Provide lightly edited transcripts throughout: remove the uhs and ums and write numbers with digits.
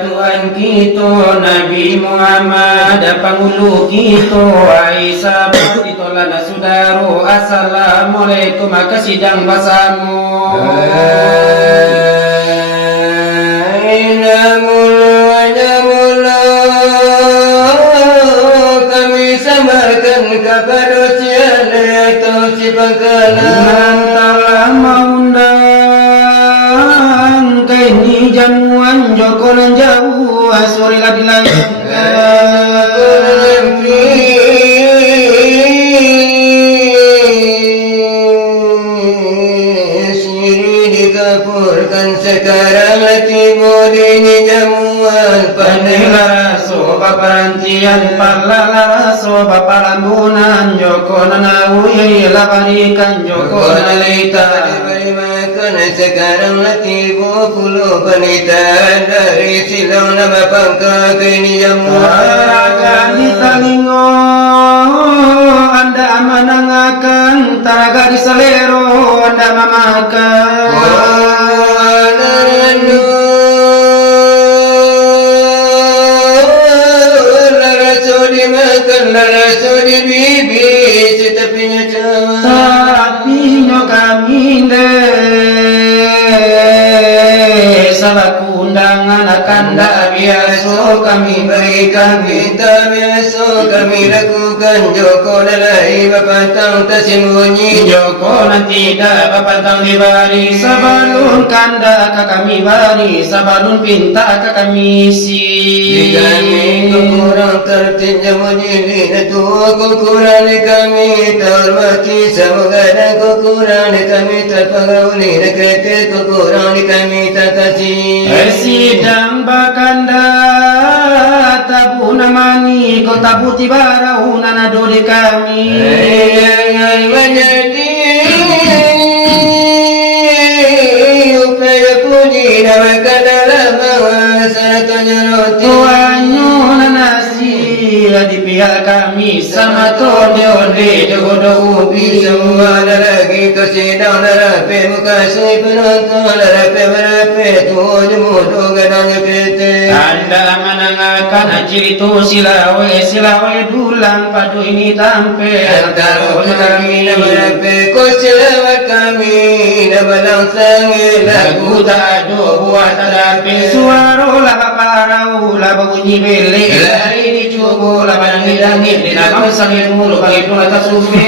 Tuhan kita Nabi Muhammad pangulu kita Aisyah batitolana saudaro assalamualaikum kasidang basamu kami samakan kepada siapa atau si bakalan antara maundang kaini jamuan jokolan jauh sore lagi dikapurkan sekarang timur ini jamuan panela soba parancian parla soba parambunan joko nanawi labarikan joko nalita diberi makan sekarang tibu puluh penitan dari silau nama pangka kini jamuan akan ditalingo anda menangakan taraga di selero anda memakan Larasudi bibi setapinya cawan tapinya kami salah kundangan akan dah biasa kami beri kami tak biasa kami lakukan Joko lalai bapatang tersembunyi Joko nanti dah bapatang dibari Sabalun kanda ke kami bari Sabalun pinta ke kami isi di kami kurang tertinjam menjadi tua kurang di kami terhormati semoga dan kurang di kami terpengaruhi dekret kurang di kami terkasih Sidang bakanda tabu namani ko tabu tibarau nanado di kami jangan menjadi upaya puji nama dalam masa roti tuanyo nanasi di pihak kami sama onde jogodo ubi semua lelaki kesidang lelaki mukasih penonton lelaki tujuh musuh gadangnya kereta anda menangakan haji itu silawe dulang padu ini tampil antara kami lelaki kau selamat kami nabalang sangi lagu tak ada buat tadapi suara lah parau lah bunyi belik lari dicubu lah langit di nama sangit mulu bagi pun atas sumi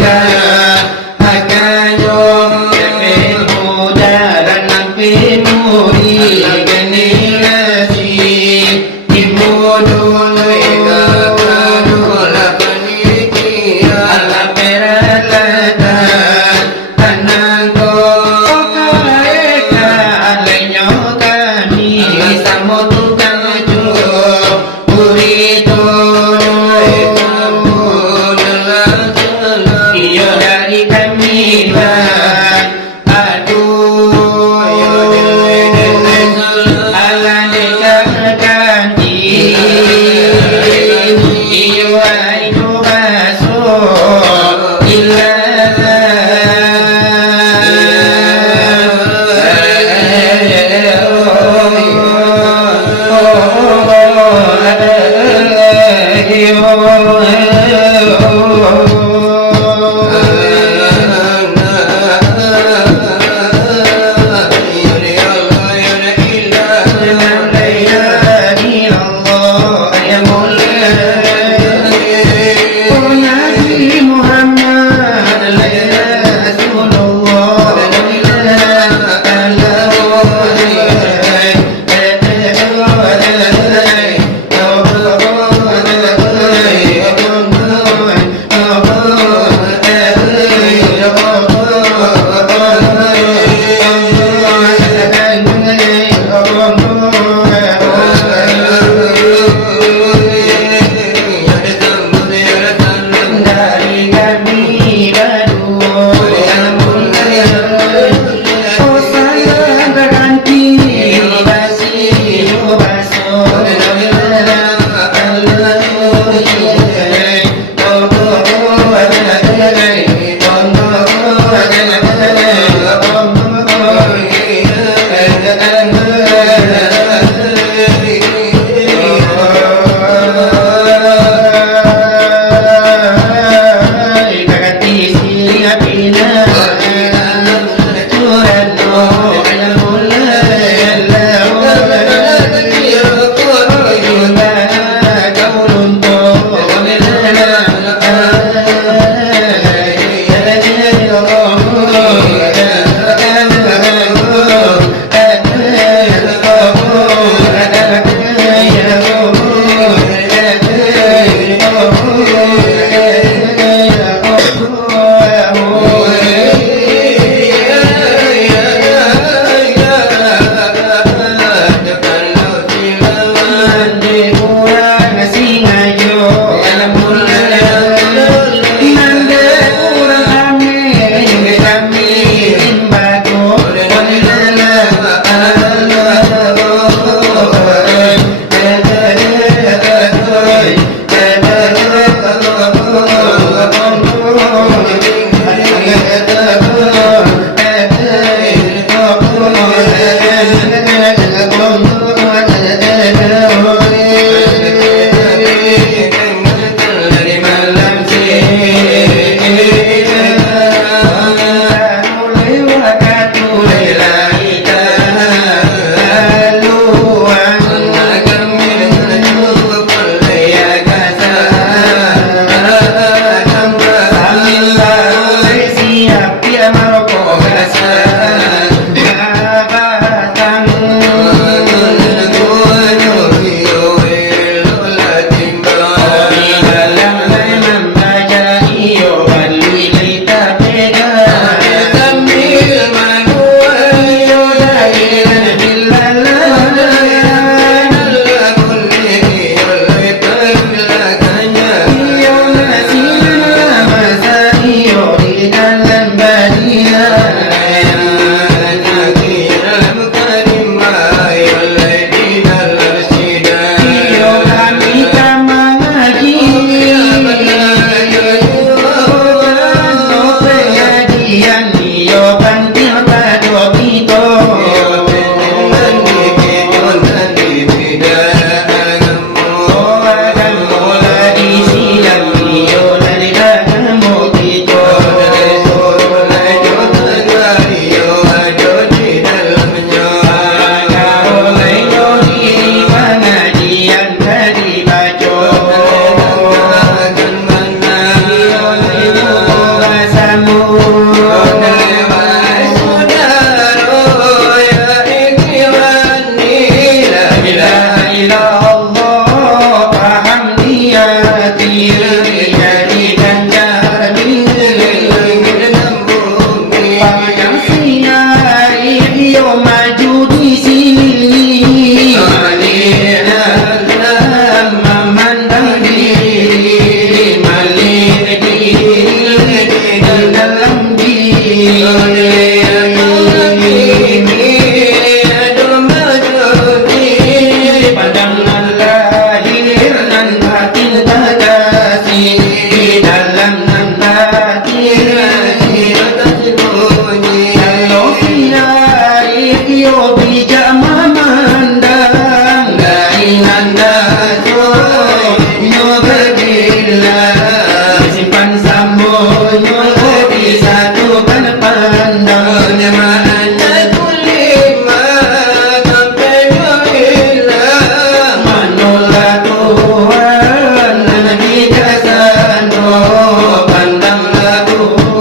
ka Hakayo Kepe muda dan lampi muri Genilasi Ibu dulu eka kadula panitia Ala peralata Tanangko Kaeka Alenyo kami Samo tukang cukup Purito Iyo dari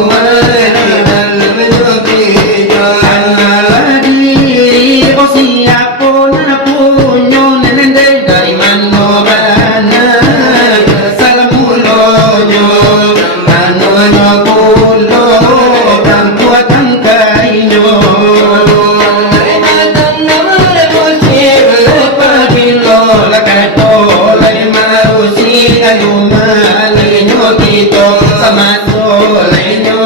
Oh siapa nak punya neneng dari mana mana salam mulonyo manono pulo perempuan kainyo pagilo lakato lay marusi kayo malinyo kito sama solenyo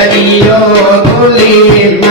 Lagi yo kulit